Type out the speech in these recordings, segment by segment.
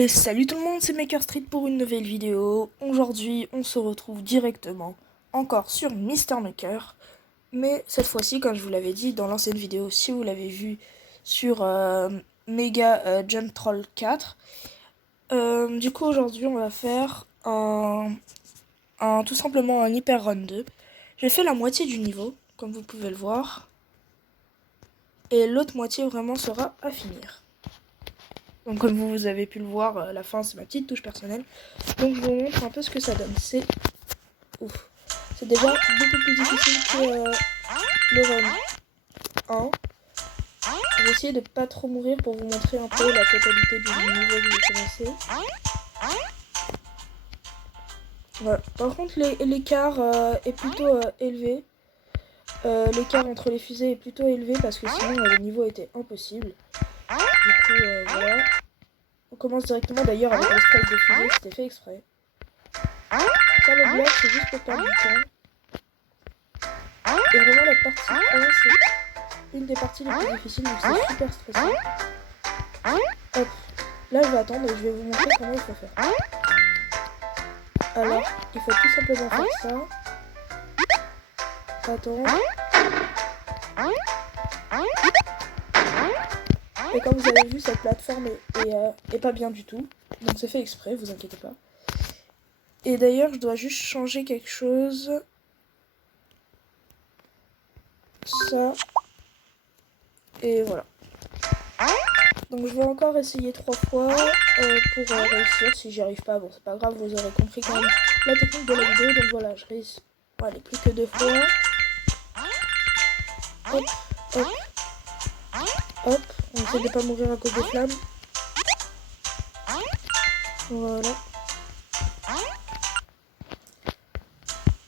Et salut tout le monde, c'est Maker Street pour une nouvelle vidéo. Aujourd'hui, on se retrouve directement encore sur Mister Maker. Mais cette fois-ci, comme je vous l'avais dit dans l'ancienne vidéo, si vous l'avez vu sur Mega Jump Troll 4. Du coup, aujourd'hui, on va faire tout simplement un Hyper Run 2. J'ai fait la moitié du niveau, comme vous pouvez le voir. Et l'autre moitié vraiment sera à finir. Donc comme vous avez pu le voir, à la fin c'est ma petite touche personnelle. Donc je vous montre un peu ce que ça donne. C'est ouf. C'est déjà beaucoup plus difficile que le run 1. Je vais essayer de pas trop mourir pour vous montrer un peu la totalité du niveau que j'ai commencé. Voilà. Par contre l'écart est plutôt élevé. L'écart entre les fusées est plutôt élevé parce que sinon le niveau était impossible. Du coup voilà. On commence directement d'ailleurs avec le strike de fusée, c'était fait exprès. Ça le bloc c'est juste pour perdre du temps. Et vraiment la partie 1 c'est une des parties les plus difficiles donc c'est super stressant. Hop, là je vais attendre et je vais vous montrer comment il faut faire. Alors, il faut tout simplement faire ça. Attends. Et comme vous avez vu, cette plateforme est pas bien du tout. Donc c'est fait exprès, vous inquiétez pas. Et d'ailleurs, je dois juste changer quelque chose. Ça. Et voilà. Donc je vais encore essayer 3 fois pour réussir. Si j'y arrive pas, bon c'est pas grave, vous aurez compris quand même la technique de la vidéo. Donc voilà, je réussis. Allez, plus que 2 fois. Hop, hop, hop. On essaie de pas mourir à cause des flammes. Voilà.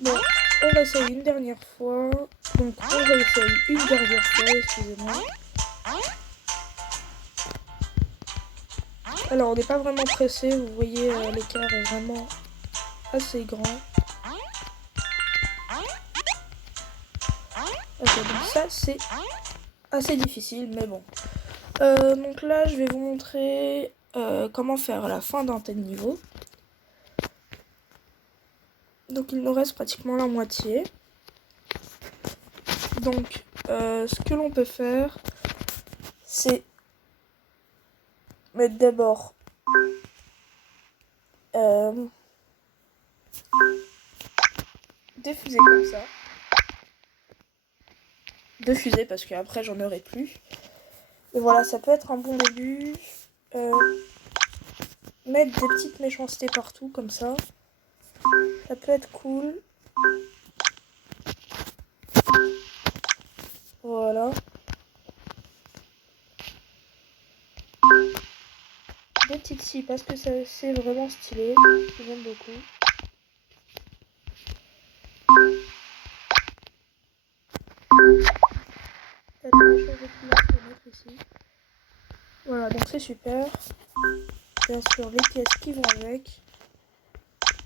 Bon, on réessaye une dernière fois. Donc on réessaye une dernière fois, excusez-moi. Alors on n'est pas vraiment pressé, vous voyez l'écart est vraiment assez grand. Ok, donc ça c'est assez difficile, mais bon. Donc là je vais vous montrer comment faire la fin d'un tel niveau. Donc il nous reste pratiquement la moitié. Donc ce que l'on peut faire, c'est mettre d'abord des fusées comme ça. 2 fusées parce qu'après j'en aurai plus. Et voilà, ça peut être un bon début. Mettre des petites méchancetés partout comme ça. Ça peut être cool. Voilà. Des petites scies parce que c'est vraiment stylé. J'aime beaucoup. Peut-être changer de couleur pour mettre ici. Voilà, donc c'est super. Bien sûr, les pièces qui vont avec.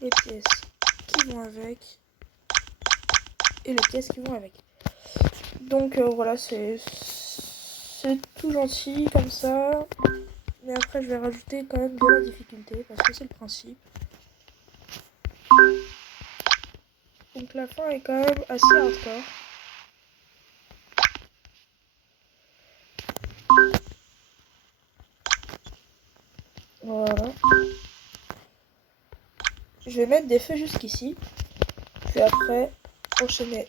Les pièces qui vont avec. Et les pièces qui vont avec. Donc voilà, c'est tout gentil comme ça. Mais après, je vais rajouter quand même de la difficulté parce que c'est le principe. Donc la fin est quand même assez hardcore. Voilà. Je vais mettre des feux jusqu'ici. Puis après, enchaîner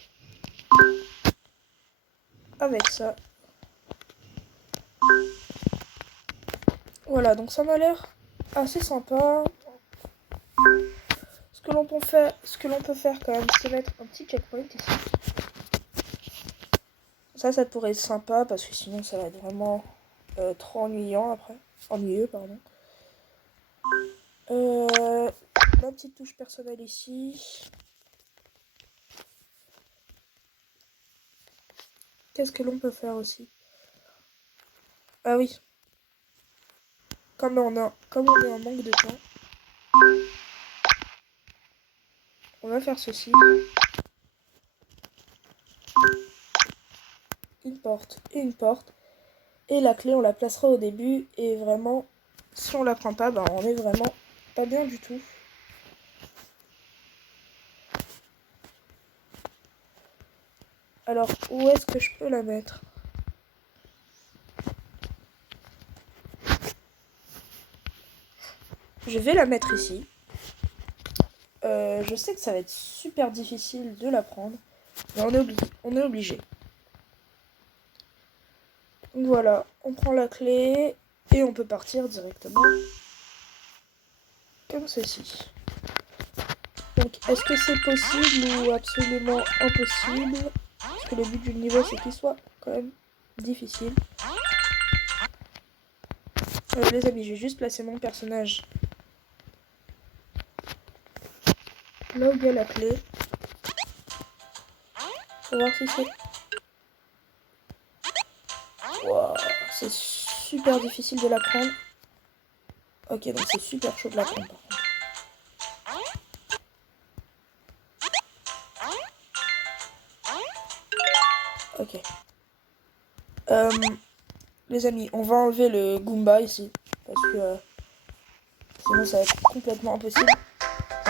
avec ça. Voilà, donc ça m'a l'air assez sympa. Ce que l'on peut faire quand même, c'est mettre un petit checkpoint ici. Ça pourrait être sympa parce que sinon ça va être vraiment trop ennuyant après. Ennuyeux, pardon. Ma petite touche personnelle ici. Qu'est-ce que l'on peut faire aussi? Ah oui. Comme on est en manque de temps, on va faire ceci. Une porte et une porte. Et la clé, on la placera au début. Et vraiment, si on la prend pas, bah, on est vraiment pas bien du tout. Alors, où est-ce que je peux la mettre? Je vais la mettre ici. Je sais que ça va être super difficile de la prendre, mais on est obligé. Donc voilà, on prend la clé et on peut partir directement comme ceci. Donc est-ce que c'est possible ou absolument impossible? Parce que le but du niveau c'est qu'il soit quand même difficile. Les amis, j'ai juste placé mon personnage là où il y a la clé. Pour voir si c'est... Wow, c'est super difficile de la prendre. Ok, donc c'est super chaud de la prendre par contre. Ok. Les amis, on va enlever le Goomba ici. Parce que sinon ça va être complètement impossible.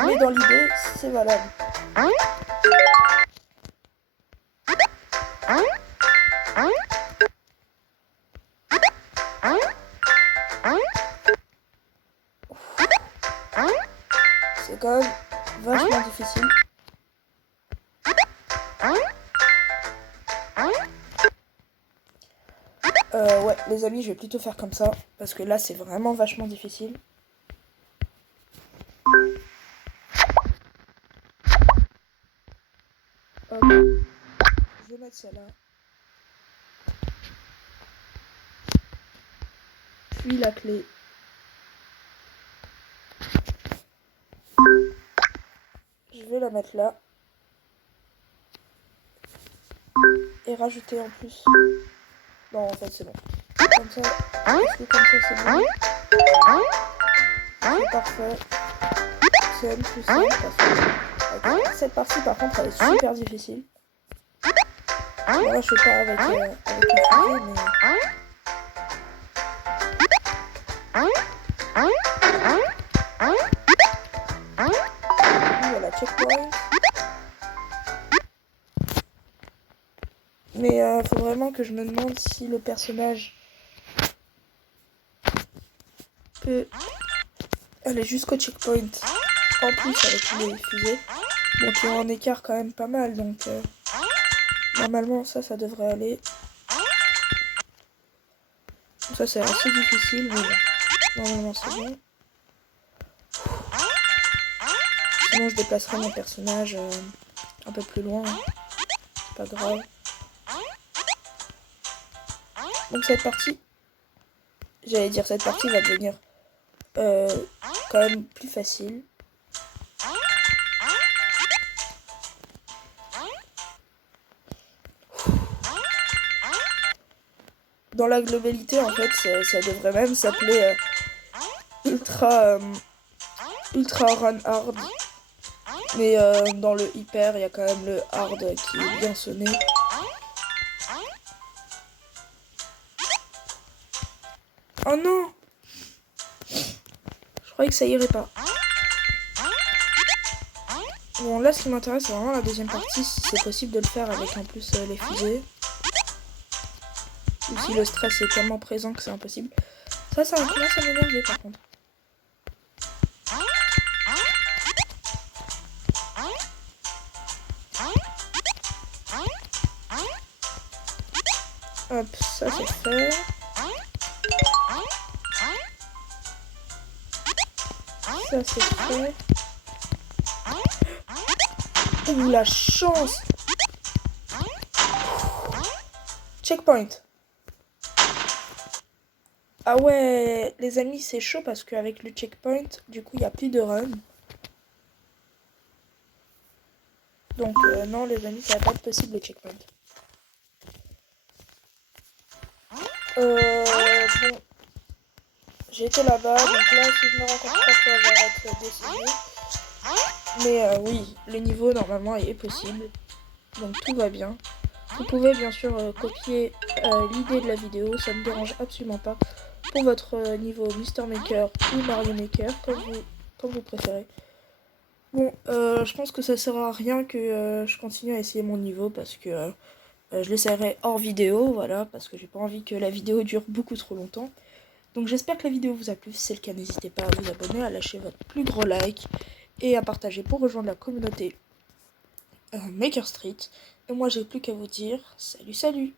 Mais dans l'idée, c'est valable. C'est quand même vachement difficile. Ouais, les amis, je vais plutôt faire comme ça. Parce que là, c'est vraiment vachement difficile. Hop. Je vais mettre celle-là. Puis la clé. Je vais la mettre là. Et rajouter en plus. Non, en fait, c'est bon. Comme ça, parce que comme ça, c'est bon. C'est parfait. C'est même plus simple. Okay. Cette partie, par contre, elle est super difficile. Bon, là, je sais pas avec le fusée, mais... Voilà, checkpoint. Mais faut vraiment que je me demande si le personnage peut aller jusqu'au checkpoint. En plus avec les fusées. Bon, tu as un écart quand même pas mal, donc normalement ça devrait aller. Ça c'est assez difficile, mais bon. Normalement c'est bon. Sinon je déplacerai mon personnage un peu plus loin. Pas grave. Donc cette partie, j'allais dire cette partie va devenir quand même plus facile. Dans la globalité, en fait, ça devrait même s'appeler Ultra Run Hard. Mais dans le hyper, il y a quand même le hard qui est bien sonné. Oh non! Je croyais que ça irait pas. Bon, là, ce qui m'intéresse, c'est vraiment la deuxième partie, si c'est possible de le faire avec en plus les fusées. Ou si le stress est tellement présent que c'est impossible. Ça commence à m'énerver par contre. Hop, ça c'est fait. Ça c'est fait. Ouh, la chance! Checkpoint. Ah ouais, les amis, c'est chaud parce qu'avec le checkpoint, du coup, il n'y a plus de run. Donc, non, les amis, ça va pas être possible le checkpoint. Bon. J'ai été là-bas, donc là, si je me rends compte pas, ça va être décidé. Mais oui, le niveau, normalement, est possible. Donc, tout va bien. Vous pouvez, bien sûr, copier l'idée de la vidéo, ça ne me dérange absolument pas. pour votre niveau Mister Maker ou Mario Maker, comme vous préférez. Bon, je pense que ça sert à rien que je continue à essayer mon niveau parce que je l'essaierai hors vidéo, voilà, parce que j'ai pas envie que la vidéo dure beaucoup trop longtemps. Donc j'espère que la vidéo vous a plu. Si c'est le cas, n'hésitez pas à vous abonner, à lâcher votre plus gros like et à partager pour rejoindre la communauté Maker Street. Et moi, j'ai plus qu'à vous dire salut, salut!